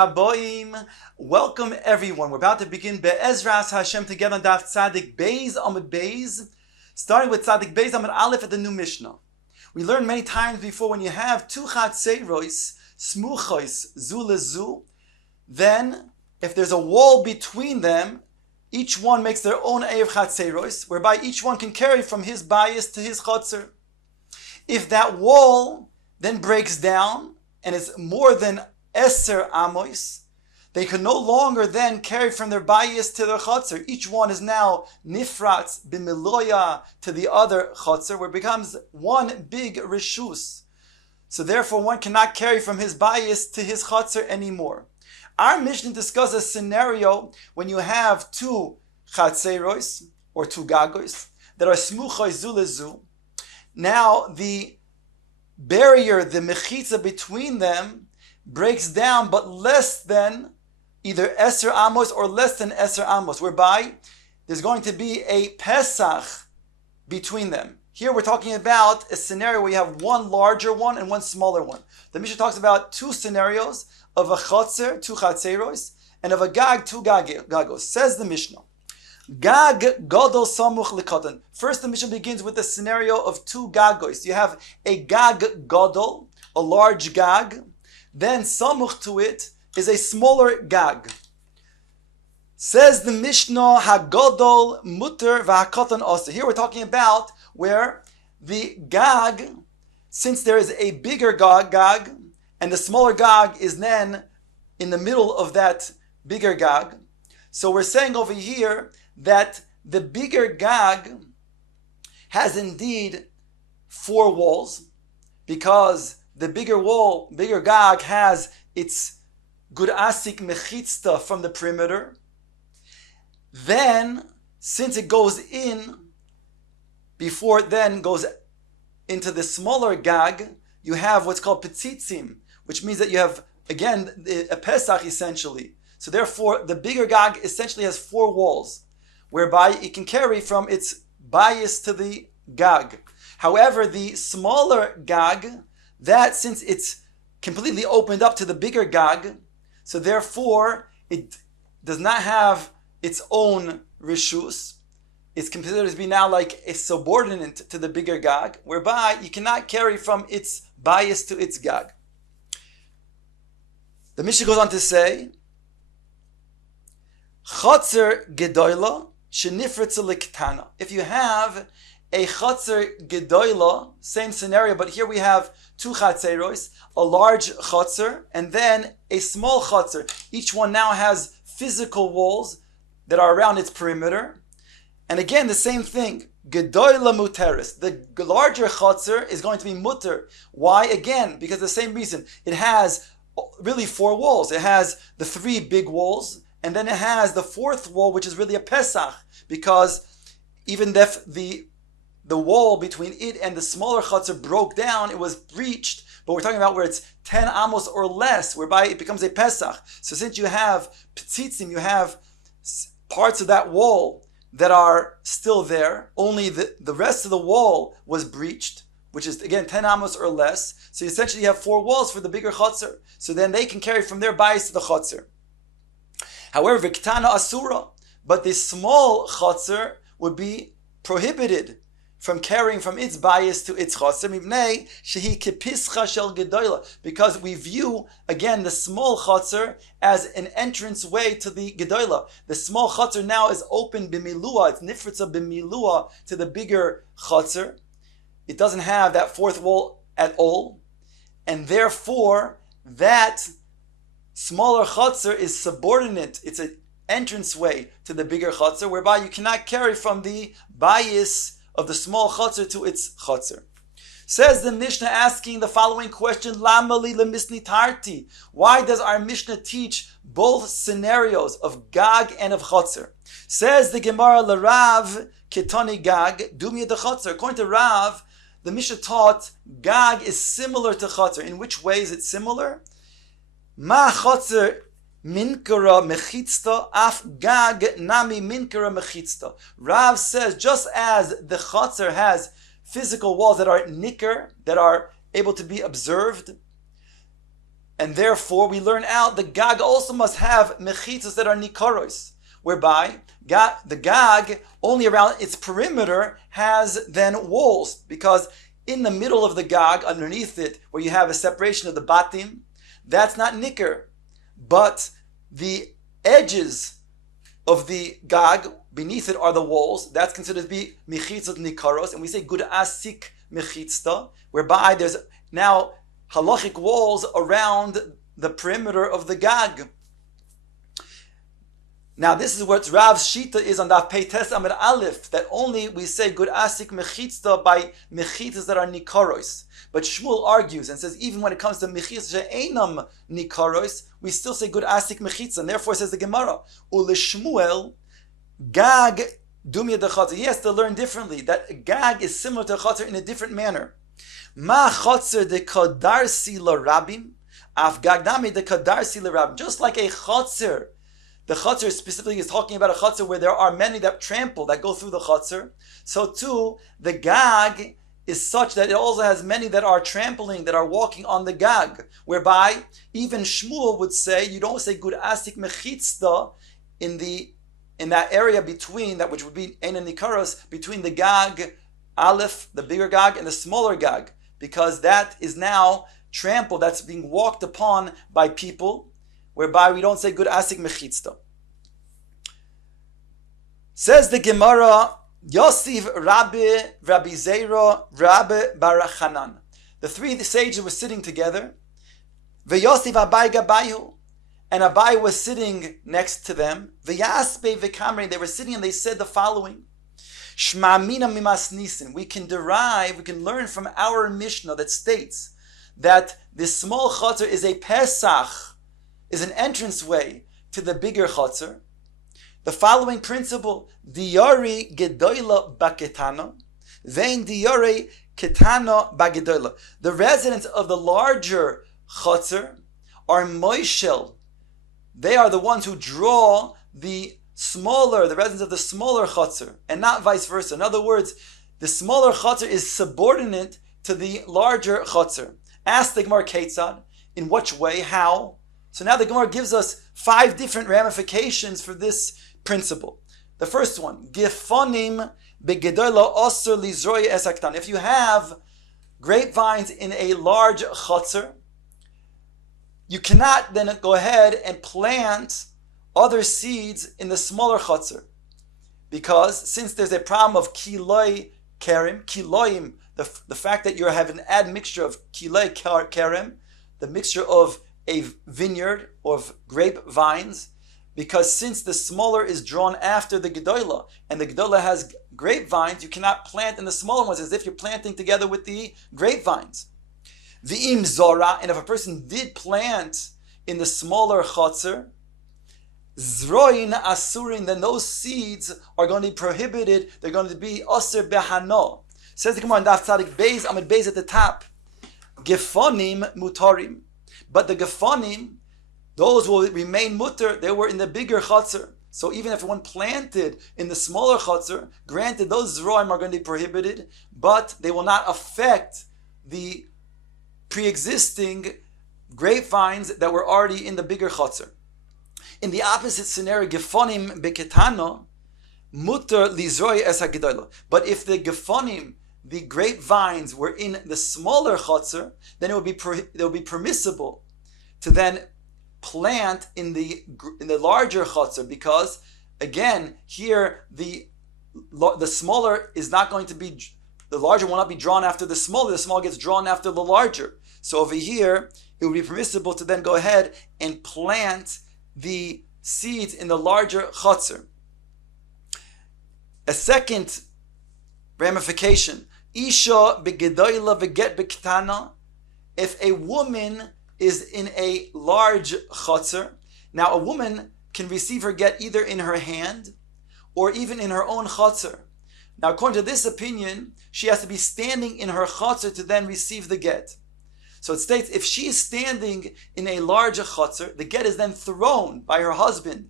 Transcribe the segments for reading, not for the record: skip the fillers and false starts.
haboim. Welcome everyone. We're about to begin Be'ezras Hashem together on Daf Tzadik Beis Amud Beis, starting with Tzadik Beis Amud Aleph at the new Mishnah. We learned many times before when you have two chatzeiros, smuchos, zu lezu, then if there's a wall between them, each one makes their own Erev chatzeiros, whereby each one can carry from his bias to his chotzer. If that wall then breaks down and it's more than Eser Amos, they can no longer then carry from their bias to their chotzer. Each one is now nifratz b'miloya to the other chotzer, where it becomes one big rishus. So therefore one cannot carry from his bias to his chotzer anymore. Our Mishnah discusses a scenario when you have two chatzeiros, or two gagos, that are smuchos zu lezu. Now the barrier, the mechitza between them, breaks down, but less than either Eser Amos or less than Eser Amos, whereby there's going to be a Pesach between them. Here we're talking about a scenario where you have one larger one and one smaller one. The Mishnah talks about two scenarios of a chotzer, two chatzeiros, and of a gag, two gagos. Says the Mishnah, Gag gadol samuch lekatan. First, the Mishnah begins with the scenario of two gagos. You have a gag gadol, a large gag. Then samuch to it is a smaller gag. Says the Mishnah, Hagadol muter v'hakatan asa. Here we're talking about where the gag, since there is a bigger gag, and the smaller gag is then in the middle of that bigger gag. So we're saying over here that the bigger gag has indeed four walls, because the bigger gag has its gurasik mechitzta from the perimeter. Then, since it goes in, before it then goes into the smaller gag, you have what's called petzitzim, which means that you have, again, a Pesach essentially. So therefore, the bigger gag essentially has four walls, whereby it can carry from its bias to the gag. However, the smaller gag, that since it's completely opened up to the bigger gag, so therefore it does not have its own rishus. It's considered to be now like a subordinate to the bigger gag, whereby you cannot carry from its bias to its gag. The Mishnah goes on to say, Chotzer gedoyla shenifritza liktana. If you have a chotzer gedoyla, same scenario, but here we have two chatzeiros, a large chotzer and then a small chotzer. Each one now has physical walls that are around its perimeter. And again, the same thing, gedoyla muteris. The larger chotzer is going to be muter. Why? Again, because the same reason. It has really four walls. It has the three big walls, and then it has the fourth wall, which is really a Pesach, because even if the wall between it and the smaller chutzner broke down, it was breached, but we're talking about where it's 10 amos or less, whereby it becomes a Pesach. So since you have petzitzim, you have parts of that wall that are still there, only the rest of the wall was breached, which is again 10 amos or less. So essentially you have four walls for the bigger chutzner. So then they can carry from their bias to the chutzner. However, Viktana Asura, but the small chotzer would be prohibited from carrying from its bias to its chotzer, because we view, again, the small chotzer as an entrance way to the gedoyla. The small chotzer now is open b'milua, it's nifritza b'milua to the bigger chotzer. It doesn't have that fourth wall at all, and therefore that smaller chotzer is subordinate. It's an entranceway to the bigger chotzer, whereby you cannot carry from the bias of the small chotzer to its chotzer. Says the Mishnah, asking the following question: Lama li lemisni tarti? Why does our Mishnah teach both scenarios of gag and of chotzer? Says the Gemara, L'Rav ketani gag dumi de chotzer. According to Rav, the Mishnah taught gag is similar to chotzer. In which way is it similar? Ma chotzer minkara mechitzta, af gag nami minkara mechitzta. Rav says, just as the chotzer has physical walls that are nicker, that are able to be observed, And therefore, we learn out the gag also must have mechitzas that are nikaros, whereby the gag only around its perimeter has then walls, because in the middle of the gag, underneath it, where you have a separation of the batim, that's not nikar. But the edges of the gag, beneath it are the walls, that's considered to be mechitzot nikaros, and we say gud asik mechitzta, whereby there's now halachic walls around the perimeter of the gag. Now this is what Rav's Shita is on Daf Peites Amud Aleph, that only we say gud asik mechitzta by mechitzas that are nikaros. But Shmuel argues and says even when it comes to mechitzas she'einam nikaros, we still say gud asik mechitza, and therefore says the Gemara, ule Shmuel gag dumya de chatzar. He has to learn differently, that gag is similar to chatzar in a different manner. Ma chatzar de kadarsi larabim, af gag dami de kadarsi larabim. Just like a chatzar, the chatzar specifically is talking about a chatzar where there are many that trample, that go through the chatzar. So too, the gag is such that it also has many that are trampling, that are walking on the gag, whereby even Shmuel would say you don't say gud asik mechitzta in that area between that, which would be ein nikaros, between the gag aleph, the bigger gag, and the smaller gag, because that is now trampled, that's being walked upon by people, whereby we don't say gud asik mechitzta. Says the Gemara, Yosef, Rabbi Zera, Rabbi Barachanan. The three sages were sitting together. V'Yosef Abai Gabayu, and Abai was sitting next to them. V'Yaspe v'Kamre, they were sitting and they said the following: Shma mina mimas nisin. We can learn from our Mishnah that states that this small chatzar is a Pesach, is an entranceway to the bigger chatzar. The following principle: Diyari gedoyla baketana, vein diyari ketana bagedoyla. The residents of the larger chatzar are moishel. They are the ones who draw the residents of the smaller chatzar, and not vice versa. In other words, the smaller chatzar is subordinate to the larger chatzar. Ask the Gemara Ketzad, in which way, how? So now the Gemara gives us 5 different ramifications for this principle. The first one, Gifonim begedola osur lizroy esaktan. If you have grapevines in a large chatzar, you cannot then go ahead and plant other seeds in the smaller chatzar, because since there's a problem of kiloi karim, kiloim, the fact that you have an admixture of kiloi karim, the mixture of a vineyard of grapevines, because since the smaller is drawn after the gedola, and the gedola has grapevines, you cannot plant in the smaller ones as if you're planting together with the grapevines. V'im zora, and if a person did plant in the smaller chatzar, zroin asurin, then those seeds are going to be prohibited. They're going to be aser behano. Says the Gemara in Daf Tzadik Beis, Amud Beis at the top. Gefonim mutarim, but the gefonim, those will remain mutter. They were in the bigger chatzar. So even if one planted in the smaller chatzar, granted those zroim are going to be prohibited, but they will not affect the pre-existing grapevines that were already in the bigger chatzar. In the opposite scenario, gefonim beketano, mutter lizroi es hagedola. But if the gefonim, the grapevines, were in the smaller chatzar, then it would be permissible to then plant in the larger chatzar, because again here the smaller is not going to be, the larger will not be drawn after the smaller gets drawn after the larger. So over here it would be permissible to then go ahead and plant the seeds in the larger chatzar. A second ramification, isha begedoyla veget bektana, if a woman is in a large chatzar. Now a woman can receive her get either in her hand or even in her own chatzar. Now according to this opinion, she has to be standing in her chatzar to then receive the get. So it states if she is standing in a larger chatzar, the get is then thrown by her husband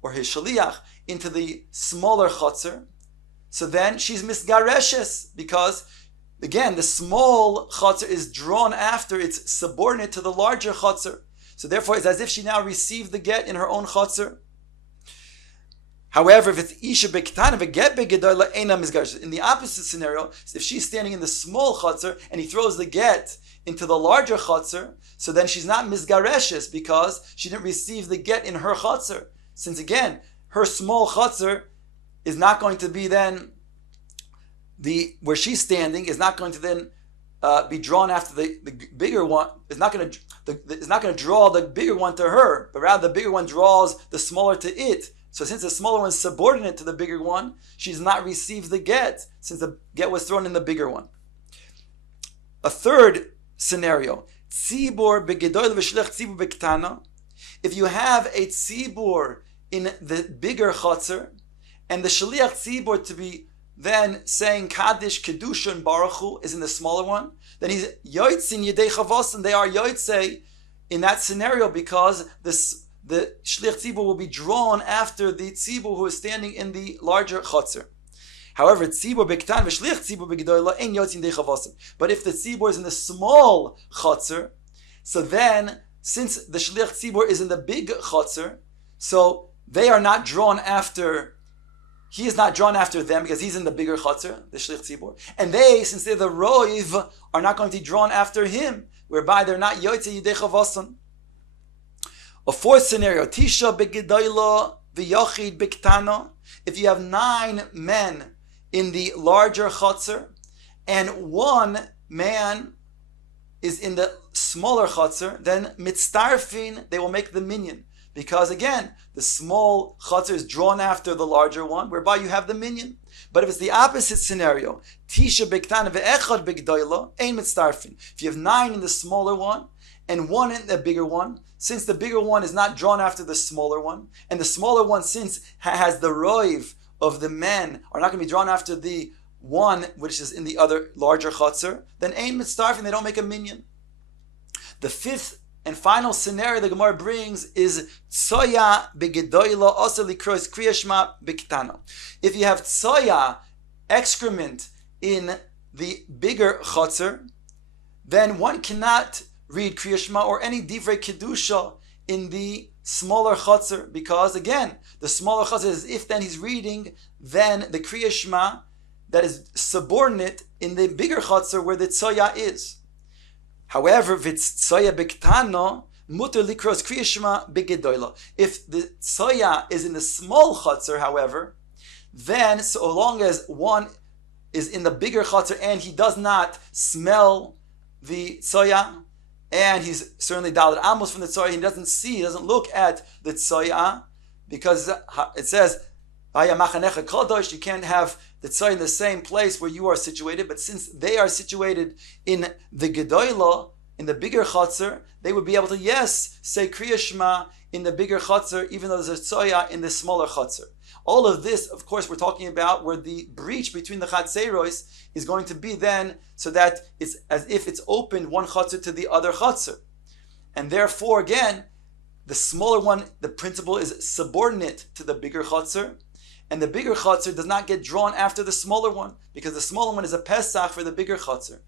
or his shaliach into the smaller chatzar. So then she's misgareshes, because again, the small chutzner is drawn after, it's subordinate to the larger chutzner. So therefore, it's as if she now received the get in her own chutzner. However, if it's isha bektana veget begedola eina mizgaresh, in the opposite scenario, if she's standing in the small chutzner and he throws the get into the larger chutzner, so then she's not mizgareshes because she didn't receive the get in her chutzner. Since again, her small chutzner is not going to be then where she's standing is not going to then be drawn after the bigger one. It's not going to draw the bigger one to her, but rather the bigger one draws the smaller to it. So since the smaller one is subordinate to the bigger one, she's not received the get, since the get was thrown in the bigger one. A third scenario, tzibur begedoil v'shlech tzibur bektana. If you have a tzibur in the bigger chutzner, and the shliach tzibur to be then saying Kaddish, Kedusha, and Baruch Hu is in the smaller one, then he's yotzin yedei chavos, and they are yotzei in that scenario because the shliach tzibur will be drawn after the tzibur who is standing in the larger chutzner. However, tzibur bektan v'shliach tzibur begedola ein yotzin yedei chavos. But if the tzibur is in the small chutzner, so then since the shliach tzibur is in the big chutzner, so they are not drawn after. He is not drawn after them because he's in the bigger chutzner, the shlich tzibur. And they, since they're the roiv, are not going to be drawn after him, whereby they're not yotzei yidei chavason. A fourth scenario, tisha begedoila v'yachid bektana. If you have 9 men in the larger chutzner, and 1 man is in the smaller chutzner, then mitztarfin, they will make the minyan. Because again, the small chutzner is drawn after the larger one, whereby you have the minyan. But if it's the opposite scenario, tisha bektana ve'echad begdoila, ein mitztarfin. If you have 9 in the smaller one and 1 in the bigger one, since the bigger one is not drawn after the smaller one, and the smaller one, since has the roiv of the men, are not going to be drawn after the one which is in the other larger chutzner, then ein mitztarfin, they don't make a minyan. The fifth and final scenario the Gemara brings is tsoya begedoila also likros kriyashma bektana. If you have tsoya, excrement, in the bigger chutzner, then one cannot read kriyashma or any divrei kedusha in the smaller chutzner, because again, the smaller chutzner is if then he's reading then the kriyashma that is subordinate in the bigger chutzner where the tsoya is. However, if it's tsoya bektano, muter likros kriyashma begedoila. If the tsoya is in the small chutzner, however, then so long as one is in the bigger chutzner and he does not smell the tsoya, and he's certainly dalet amos from the tsoya, he doesn't look at the tsoya, because it says, you can't have the tzoy in the same place where you are situated, but since they are situated in the gedoila, in the bigger chutzner, they would be able to, yes, say Kriya Shema in the bigger chutzner, even though there's a tzoya in the smaller chutzner. All of this, of course, we're talking about where the breach between the chatzeros is going to be then, so that it's as if it's opened one chutzner to the other chutzner. And therefore, again, the smaller one, the principle is subordinate to the bigger chutzner, and the bigger chutzner does not get drawn after the smaller one, because the smaller one is a pesach for the bigger chutzner.